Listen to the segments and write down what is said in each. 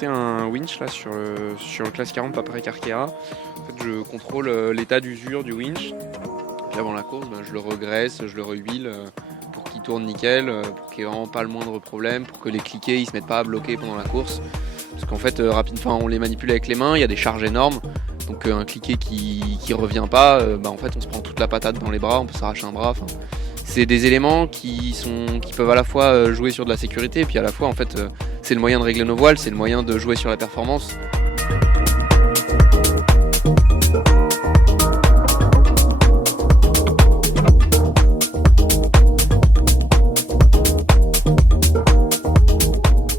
monter un winch là sur le classe 40 Paprec Arkea. En fait, je contrôle l'état d'usure du winch. Puis avant la course, je le regraisse, je le rehuile pour qu'il tourne nickel, pour qu'il n'y ait vraiment pas le moindre problème, pour que les cliquets ne se mettent pas à bloquer pendant la course. Parce qu'en fait, on les manipule avec les mains, il y a des charges énormes. Donc un cliquet qui revient pas, en fait on se prend toute la patate dans les bras, on peut s'arracher un bras. C'est des éléments qui peuvent à la fois jouer sur de la sécurité et puis à la fois en fait c'est le moyen de régler nos voiles, c'est le moyen de jouer sur la performance.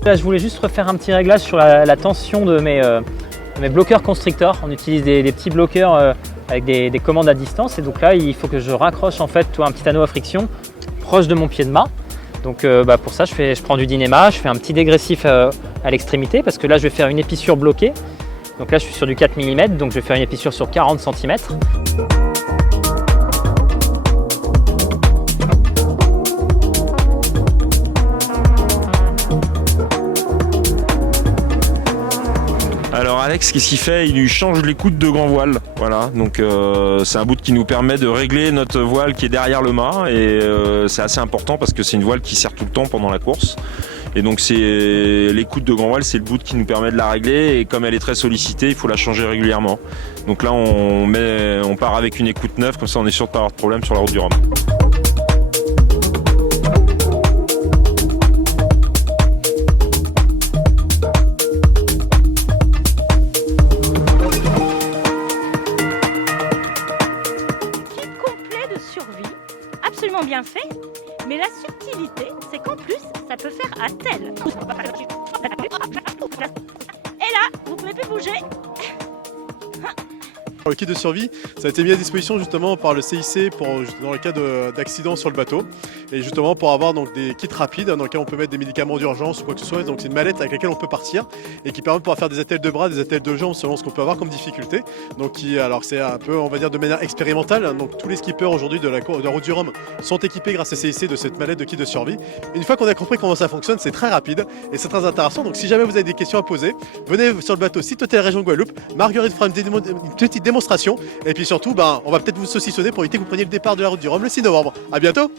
Là, je voulais juste refaire un petit réglage sur la tension de mes bloqueurs constricteurs. On utilise des petits bloqueurs avec des commandes à distance et donc là il faut que je raccroche en fait un petit anneau à friction proche de mon pied de mât. Donc pour ça je prends du Dynéma, je fais un petit dégressif à l'extrémité parce que là je vais faire une épissure bloquée. Donc là je suis sur du 4 mm, donc je vais faire une épissure sur 40 cm. Alors Alex, qu'est-ce qu'il fait? Il lui change les coudes de grand voile. Voilà, donc c'est un bout qui nous permet de régler notre voile qui est derrière le mât et c'est assez important parce que c'est une voile qui sert tout le temps pendant la course. Et donc les coudes de grand voile, c'est le bout qui nous permet de la régler et comme elle est très sollicitée, il faut la changer régulièrement. Donc là on part avec une écoute neuve, comme ça on est sûr de ne pas avoir de problème sur la route du Rhum. Absolument bien fait, mais la subtilité, c'est qu'en plus, ça peut faire attelle. Et là, vous pouvez plus bouger. Le kit de survie, ça a été mis à disposition justement par le CIC dans le cas d'accident sur le bateau et justement pour avoir donc des kits rapides dans lesquels on peut mettre des médicaments d'urgence ou quoi que ce soit. Donc c'est une mallette avec laquelle on peut partir et qui permet de pouvoir faire des attelles de bras, des attelles de jambes selon ce qu'on peut avoir comme difficulté. Donc alors c'est un peu, on va dire, de manière expérimentale. Donc tous les skippers aujourd'hui de la route du Rhum sont équipés grâce à CIC de cette mallette de kit de survie. Une fois qu'on a compris comment ça fonctionne, c'est très rapide et c'est très intéressant. Donc si jamais vous avez des questions à poser, venez sur le bateau Site Hôtel Région Guadeloupe. Marguerite fera une petite démonstration et puis surtout on va peut-être vous saucissonner pour éviter que vous preniez le départ de la route du Rhum le 6 novembre. A bientôt.